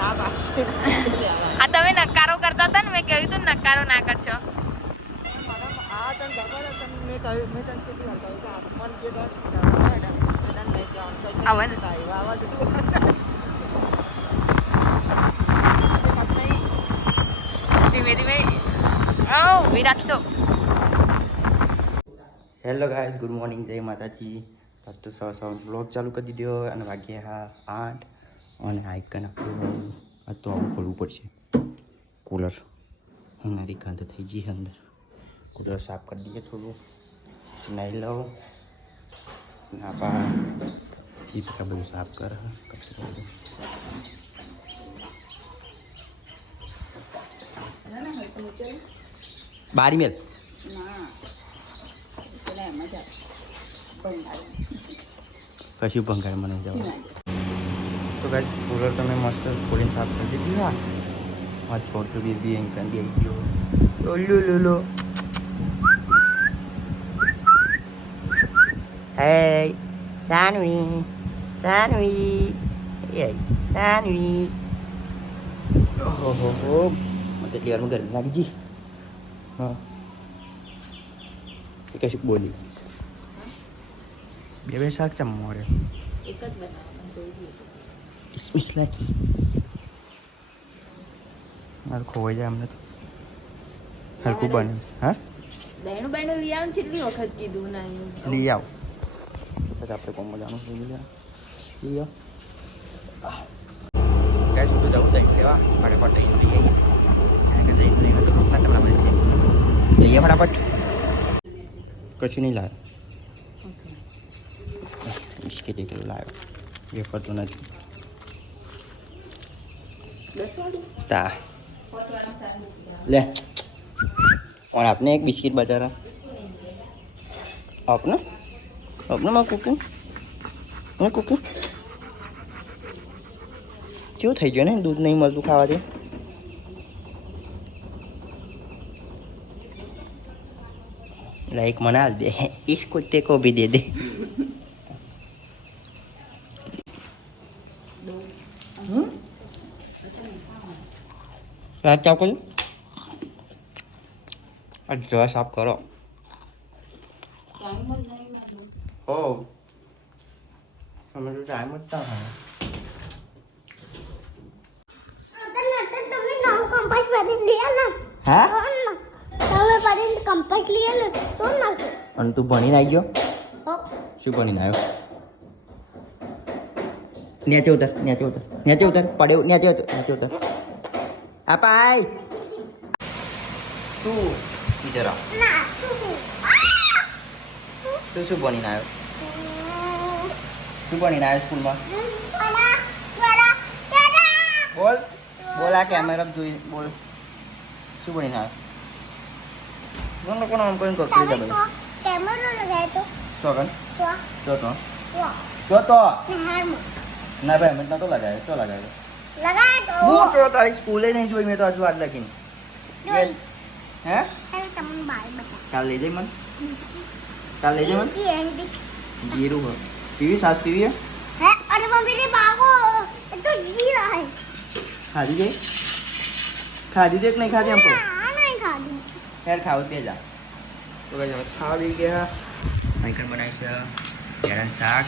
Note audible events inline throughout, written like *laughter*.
આ તમે નકારો કરતા હતા ને, મેં કહ્યું હતું નકારો ના કરશો. ધીમે ધીમે. ઊભી રાખી દો હેલો ગાઈઝ, ગુડ મોર્નિંગ, જય માતાજી. તો સવાર સવાર બ્લોગ ચાલુ કરી દીધો અને વાગ્યા આઠ. અને આઈકન આપણું આ તો આવું ખોલવું પડશે. કુલર મારી ગંધ થઈ ગઈ અંદર. કુલર સાફ કરી દઈએ થોડું. પછી લો લઉં ના પા. દીપિકા બધું સાફ કર. બારી મેલ કશું ભંગાર. મને જવા તો ગાઈસ કુલર તમે મસ્ત ખોલીને સાફ કરી દીધી હા આ છોટું બેબી અહીં કાંડી આવી ગયો ઓલો લોલો હે સાનવી સાનવી એ સાનવી ઓહો હો મને કેટલી વારમાં ગરમી લાગી ગઈ હા એ કશું બોલી બે બે શાક ચમ મોરે ઇસમિસ લાગી મારું ખોવાઈ જાય અમને તો હલકું બને હા બેનું બેનું લઈ આવું કેટલી વખત કીધું નહીં લઈ આવ પછી આપણે કોમ મજાનું થઈ ગયા લઈ આવ કાંઈ શું તો જવું લેવા લઈ લઈ આવી કારણ કે જઈ નહીં હતું તમને બધે છે લઈએ ફટાફટ કશું નહીં લાવ્યો મુશ્કેલી એકલું લાવ્યો વેફર તો નથી તા લે और आपने एक बिस्किट बचा रहा आपने आपने मैं कुकिंग मैं कुकिंग કેવું થઈ ગયું ને દૂધ નહીં મળતું ખાવાથી લાઈક મના દે इस कुत्ते को भी दे રાત ચાવ કરો આ જવા સાફ કરો. ઓ. અમે તો ટાઈમ જ ના થાય. તમે નવું કંપાસ ભરીને લઈ આલો હા? તમે ભરીને કંપાસ લઈ આલો તો અને તું ભણીને આવી ગયો? શું ભણીને આવ્યો નેચે ઉતર નેચે ઉતર નેચે ઉતર, પડ્યો નેચે ઉતર નેચે ઉતર. આવ ના શું તું શું ભણીને આવ્યો? શું ભણીને આવ્યો સ્કૂલમાં? વડા વડા વડા બોલ. બોલ આ કેમેરા જોઈ બોલ. શું ભણીને આવ્યો? કોણ કોણ આમ કોઈ કોકરી દે ભાઈ કેમેરો લગાય તો તો કન તો તો તો તો ના ભાઈ મેં તો લગાવ્યો. તો લગાય તો હું તો તારી સ્કૂલે નહીં જોઈ મેં તો હજુ આજ લગીને જોઈ હે હવે તમને બાર બતા કાલ લઈ જઈ મન કાલ લઈ જઈ મન ઈ એન્ડી જીરું હો પીવી સાસ પીવી હે હે અરે મમ્મી ને બાગો એ તો જીરા હે ખાધી જઈ ખાધી દે કે નહીં ખાધી એમ કહું ના નહીં ખાધું યાર ખાવું તે જા તો કઈ હવે ખાવા દઈ ગયા અહીં કઈ બનાવી છે કેળાનું શાક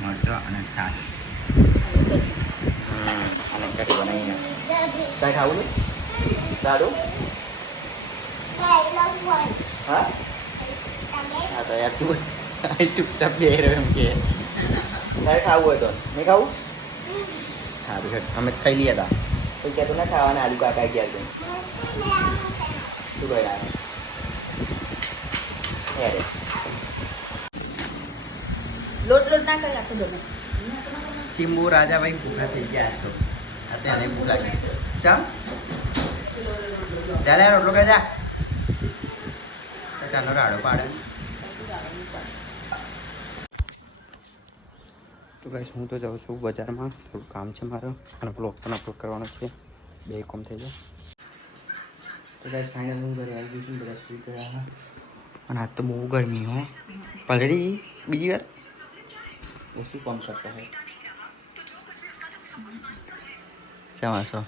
મરચો અને શાક હમ અને કઢી બનાવી કાંઈ ખાવું છે? સારું હા? હા, તો યાર તું *laughs* ચૂપચાપ બે રહ્યો એમ કે. તારે ખાવું હોય તો. નહીં ખાવું? હા તો અમે ખાઈ લઈએ હતા કોઈ કહેતું ના ખાવાના આલુ કાકા ગયા તું શું કહે યાર? લોટ લોટ ના કરી આખું દોનો સિમ્બુ રાજાભાઈ ભૂખા થઈ ગયા છો. તો આ તો એને ભૂખ લાગી ચાલ રોટલો કે જા. ચાલો રાડો પાડે. તો ગાઈશ હું તો જાઉં છું બજારમાં. થોડું કામ છે મારું. અને બ્લોગ પણ અપલોડ કરવાનો છે. બે કોમ થઈ જાય તો ગાઈશ ફાઇનલ હું ઘરે આવી ગયું છું બધા સુઈ ગયા અને આજ તો બહુ ગરમી હો. પલડી બીજી વાર? ઓછું શું કામ કરતા है ચાવાસો છો?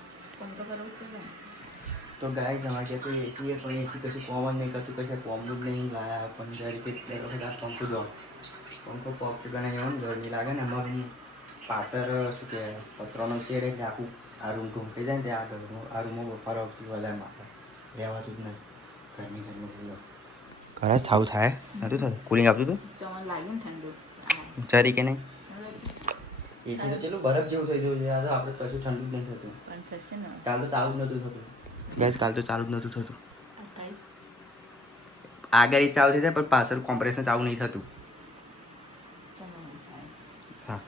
તો ગાય જવા છે તો એસી પણ એસી કશું કોમન નહીં કરતું કશે કોમનું જ નહીં ગાયા પણ જ્યારે રીતે વખત આ પંપ જો પંપ પંપ ગણે એવો ને ગરમી લાગે ને અમારે પાછળ શું કે પતરાનો શેર એટલે આખું આ રૂમ ઢૂંઢી જાય ને ત્યાં આગળ. આ રૂમમાં બફારો વધારે મારે રહેવાતું જ નહીં. ગરમી ગરમી થઈ ઘરે થાવું થાય? નતું થતું? કુલિંગ આપતું હતું લાગ્યું ઠંડુ. ચારી કે નહીં? એસી તો ચેલું બરફ જેવું થઈ ગયું છે. આ તો આપણે કશું ઠંડુ જ નહીં થતું. પણ થશે ને. કાલ તો ચાલુ જ નહોતું થતું. ગેસ કાલ તો ચાલુ જ નહોતું થતું. આગળ એ ચાલુ થઈ જાય પણ પાછળ કોમ્પ્રેશન ચાલુ નહીં થતું. તો હા.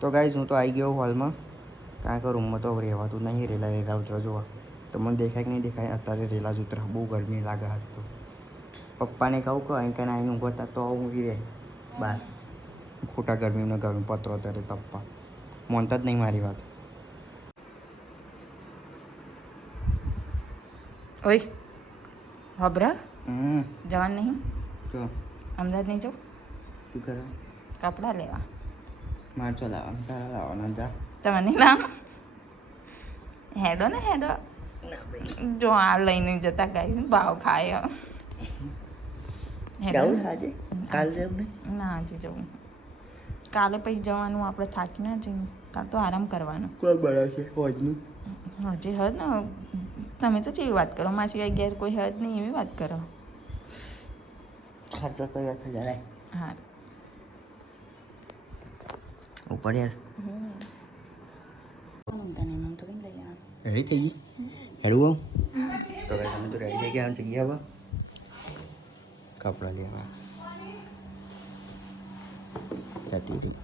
તો ગાઈઝ હું તો આવી ગયો હોલમાં કારણ કે રૂમમાં તો રહેવાતું નહીં રેલા રેલા ઉતરા જોવા. તો મને દેખાય કે નહીં દેખાય અત્યારે રેલા જ ઉતરા. બહુ ગરમી લાગે આજ તો. પપ્પાને કહું કે અહીં કાંઈ અહીં ઊંઘતા તો ઊંઘી રહે. બાર. ખોટા ગરમીના ગરમી પત્રો અત્યારે તપવા. મોનતા જ નહીં મારી વાત. ઓય હબરા? જવાન નહીં? અમદાવાદ નહીં જાઉં? શું કરે? કપડાં લેવા. માર ચલાવવાનું તારા લાવવાના જા. તમે નહીં લાવ? હેડો ને હેડો. જો આ લઈને જતા ગાઈ ભાવ ખાય. હેડો. આજે? કાલ જવું ના આજે જવું. કાલે પછી જવાનું આપણે થાકી ના જઈએ. કાલ તો આરામ કરવાનો. કોઈ બનાવશે હોજનું હજી હદ ને તમે તો જેવી વાત કરો. માસી કાંઈ ઘેર કોઈ હદ નહીં એવી વાત કરો. ખર્ચો કઈ વાત જાય હા ઉપર યાર. રેડી થઈ ગઈ? હેડું તો ભાઈ તમે તો રેડી થઈ ગયા જગ્યા હવે કપડાં લેવા. જતી રહી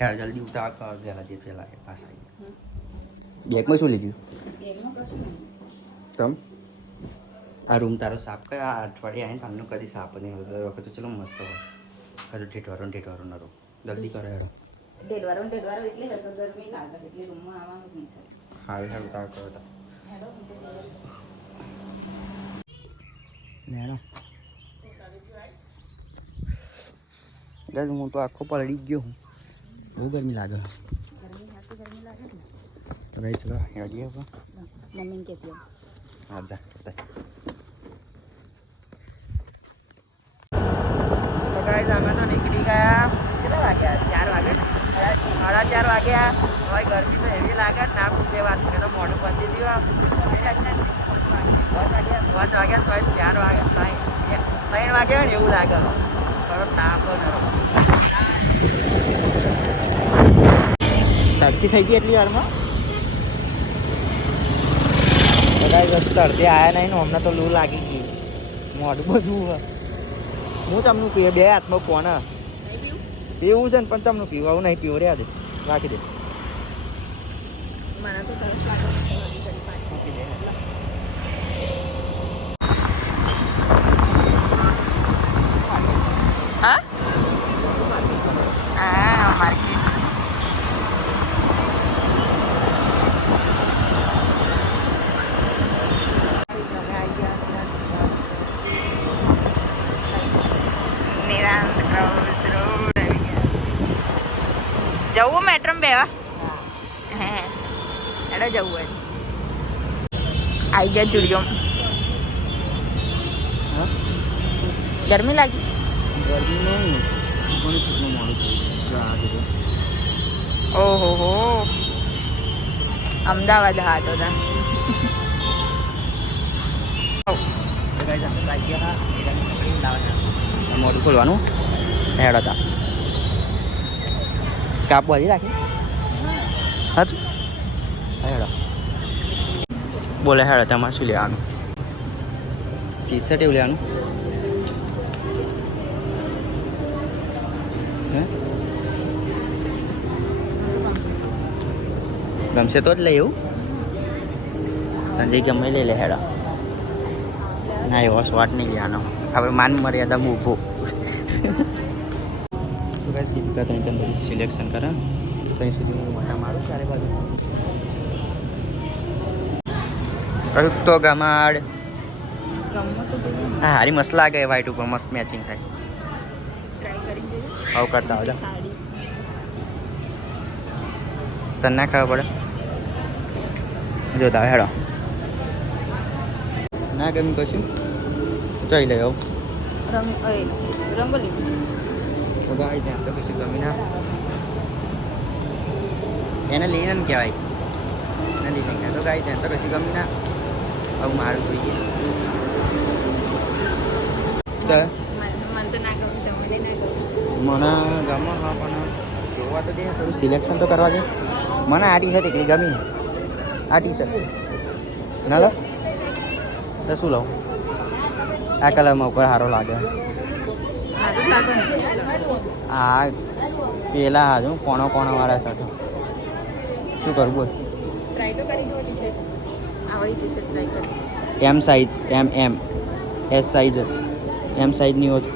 હેર જલ્દી ઉતાર કર પહેલાં જે પેલા એ પાસ આવી બેગમાં શું લીધું? તમ? આ રૂમ તારો સાફ કર આ અઠવાડિયે આવીને તમને કદી સાફ નહીં હોય દર વખતે ચલો મસ્ત હોય. હજુ ઠેઠવારો ને ઠેઠવારો ન રહો. જલ્દી કરો હેડો. ડેડવારો ને ડેડવારો એટલે હજુ ગરમી ના લાગે એટલે રૂમમાં આવવાનું નહીં થાય. હાલ હાલ ઉતાર કરો તો. નેનો ગાઈસ હું તો આખો પલડી ગયો હું. બહુ ગરમી લાગે. તો ગાઈસ, ચલો હેડીએ હવે. મમ્મીને કહેતી હા, જા. તો ગાઈસ, અમે તો નીકળી ગયા કેટલા વાગ્યા? ચાર વાગે? સાડા ચાર વાગ્યા. હવે ગરમી તો એવી લાગે ને પૂછે વાત મેં તો મોઢું બંધી દીધું પાંચ વાગ્યા તો ચાર વાગ્યા ત્રણ વાગ્યા ને એવું લાગે તડકી થઈ ગઈ એટલી વારમાં? બધા તડકે આવ્યા નહીં ને હમણાં તો લૂ લાગી ગઈ. મોઢું બધું હે. તમને પીવે બે હાથમાં કોણ પીવું છે ને પણ તમને પીવું આવું નહીં, પીવું રહ્યા દે રાખી દે. મને તો તરફ લાગે મૂકી દે હા હા માર્કેટ નિરાંત ક્રોસ રોડ આવી ગયા જવું મેટ્રમ બેવા? હે. એડો જવું હોય. આવી ગયા જુડિયો હા? ગરમી લાગી? ઓહો હો. અમદાવાદ હા તો તા. મોઢું ખોલવાનું. હેડ હતા સ્કાપ બાંધી રાખી સાચું હેડો બોલે હેડો તમારે શું લેવાનું ટી શર્ટ એવું લેવાનું હે ગમશે તો જ લઈ એવું અને ગમે લઈ લે હેડો ના એવો સ્વાટ નહીં લેવાનો આપણે માન મર્યાદામાં ઊભો તો ત્યાં ત્યાં બધી સિલેક્શન કરે. ત્યાં સુધી હું મોટા મારું ચારે બાજુ. તો ગમાડ. હા હારી મસ્ત લાગે વ્હાઈટ ઉપર મસ્ત મેચિંગ થાય. આવું કરતા આવજો. તને ના ખબર પડે? જો તા હેડો. ના ગમી કશું? જઈ લે આવું. રંગ રંગોલી. તો ગાય ત્યાં તો કશું ગમી ના એને લઈને ને કહેવાય. એને લઈને તો ગાય જાય તો કશું ગમી ના આવું મારું જોઈએ તો? મને મને તો ના ગમે જમલે ના ગમે. મને ગમે હા પણ જોવા તો દે. થોડું સિલેક્શન તો કરવા દે. મને આ ટી શર્ટ એકલી ગમી. આ ટી શર્ટ ના લો. તો શું લઉં આ કલરમાં ઉપર સારો લાગે. આ પેલા હાજુ, કોણો કોણો વાળા સાથે. શું બોલ. કરી કરી M size M M S size M સાઈઝની હોત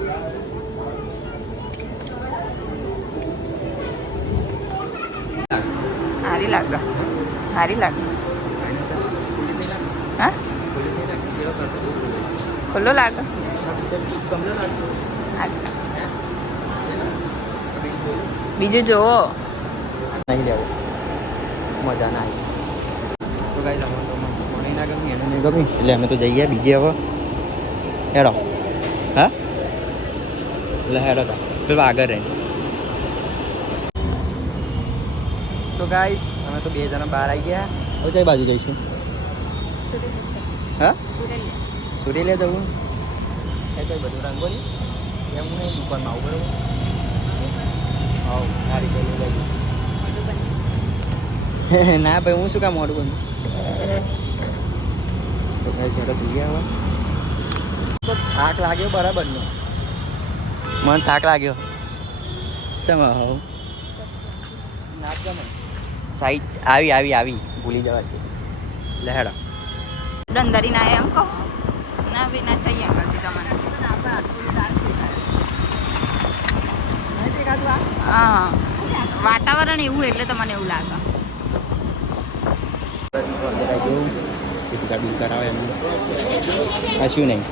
સારી લાગે. સારી લાગે. હા? ખુલ્લો લાગે. બીજું જોવો નહીં લેવો. મજા ના આવી. તો ગાઈ મને ના ગમી એને નહીં ગમી. એટલે અમે તો જઈએ બીજી હવે. હેડો. હા? એટલે હેડો તા. પેલા આગળ રહી. તો ગાઈઝ અમે તો બે જણા બહાર આવી ગયા. હવે કઈ બાજુ જઈશું? હા? સુરેલિયા જવું? એ કઈ બધું રંગોલી એમ હું નહીં દુકાનમાં આવું બરાબર? હાવ સારી કઈ લઈ *laughs* ના ભાઈ હું શું કામ મોડું બંધ તો ચડો જોઈએ હવે તો થાક લાગ્યો બરાબર નો મને થાક લાગ્યો. તમે હવ સાઈટ આવી આવી આવી. ભૂલી જવા છે. લહેડા દંદરી ના એમ કહો. ના બી ના ચાહીએ તમારે. તમને હા વાતાવરણ એવું એટલે તમને એવું લાગે. આવી કશું નહીં.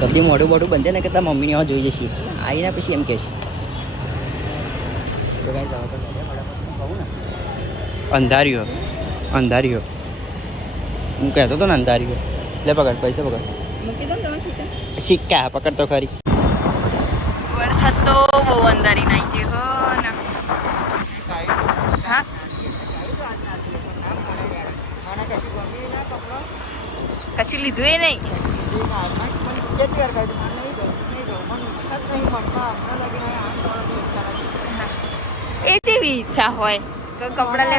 કદી મોઢું મોઢું બંધે ને કે તારા મમ્મીને હવે જોઈ જશે. આવીને પછી એમ કહેશે. અંધાર્યો અંધાર્યો હું કહેતો હતો ને અંધાર્યો લે પકડ પૈસા પકડ. સિક્કા પકડ તો ખરી. વરસાદ તો બહુ અંધારી નાઈ છે હો ના. કશું લીધું એ નહીં એ જેવી ઈચ્છા હોય કે કપડા લે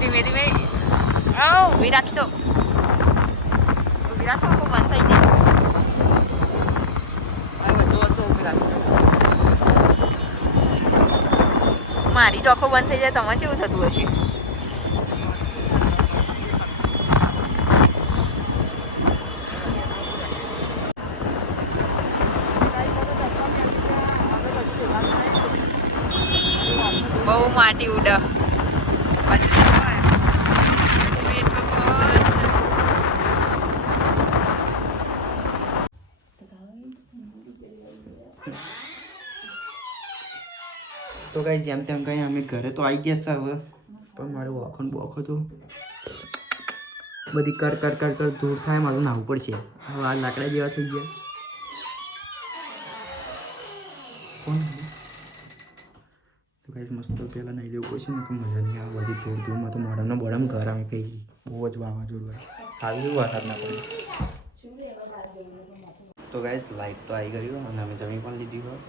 ધીમે ધીમે ઊભી રાખી દો ઊભી રાખો બંધ થઈ જાય મારી ચોખ્ખો બંધ થઈ જાય તમારે કેવું થતું હશે બહુ માટી ઉડ તો કઈ જેમ તેમ કઈ અમે ઘરે તો આવી ગયા છે હવે. પણ મારું વખણ બોખો તો બધી કર કર કર કર દૂર થાય, મારું નાવું પડશે. હવે આ લાકડા જેવા થઈ ગયા. કોણ તો કઈ મસ્ત પહેલાં નહીં દેવું પડશે ને મજા નહીં આવે. બધી દૂર, દૂરમાં તો મોડમનો બોડમ ઘર અમે કહી બહુ જ વાવાઝોડું હોય આવી વરસાદ ના પડે તો ગાઈસ લાઈટ તો આવી ગયું અને અમે જમી પણ લીધી હોય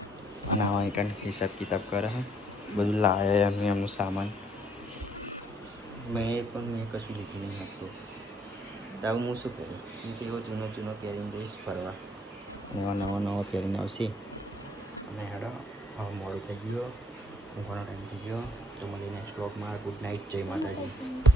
અને આવા એક હિસાબ કિતાબ કરે હે બધું લાવે એમનું એમનું સામાન મેં પણ મેં કશું લીધું નહીં આપતો તો હું શું કરું હું તો એવો જૂનો જૂનો પહેરીને જઈશ ફરવા નવા નવા નવા પહેરીને આવશે અને હેડો હવે મોડું થઈ ગયો હું ઘણો ટાઈમ થઈ ગયો તો મળીને નેક્સ્ટ બ્લોગમાં ગુડ નાઇટ જય માતાજી